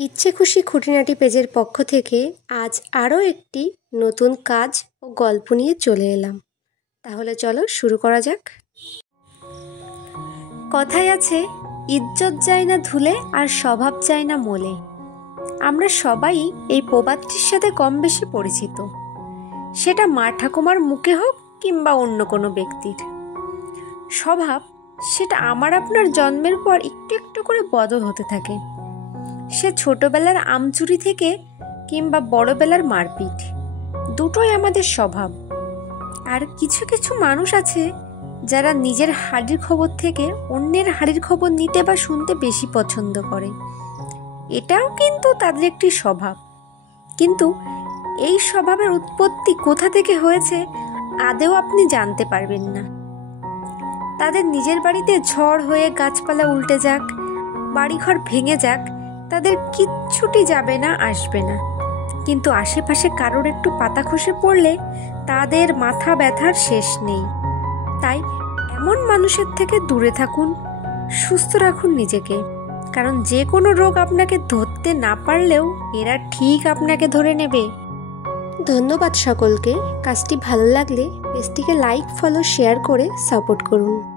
ইচ্ছে খুশি খুঁটিনাটি পেজের পক্ষ থেকে আজ আরও একটি নতুন কাজ ও গল্প নিয়ে চলে এলাম। তাহলে চলো শুরু করা যাক। কথায় আছে, ইজ্জত যায় না ধুলে আর স্বভাব যায় না মোলে। আমরা সবাই এই প্রবাদটির সাথে কম বেশি পরিচিত, সেটা মা ঠাকুমার মুখে হোক কিংবা অন্য কোনো ব্যক্তির। স্বভাব সেটা আমার আপনার জন্মের পর একটু একটু করে বদল হতে থাকে। সে ছোটবেলার আমচুরি থেকে কিংবা বড়বেলার মারপিট, দুটোই আমাদের স্বভাব। আর কিছু কিছু মানুষ আছে যারা নিজের হাড়ির খবর থেকে অন্যের হাড়ির খবর নিতে বা শুনতে বেশি পছন্দ করে। এটাও কিন্তু তাদের একটি স্বভাব। কিন্তু এই স্বভাবের উৎপত্তি কোথা থেকে হয়েছে আদেও আপনি জানতে পারবেন না। তাদের নিজের বাড়িতে ঝড় হয়ে গাছপালা উল্টে যাক, বাড়িঘর ভেঙে যাক, তাদের কিচ্ছুটি যাবে না, আসবে না। কিন্তু আশেপাশে কারোর একটু পাতা খসে পড়লে তাদের মাথা ব্যথার শেষ নেই। তাই এমন মানুষের থেকে দূরে থাকুন, সুস্থ রাখুন নিজেকে, কারণ যে কোনো রোগ আপনাকে ধরতে না পারলেও এরা ঠিক আপনাকে ধরে নেবে। ধন্যবাদ সকলকে। কাজটি ভালো লাগলে পেজটিকে লাইক, ফলো, শেয়ার করে সাপোর্ট করুন।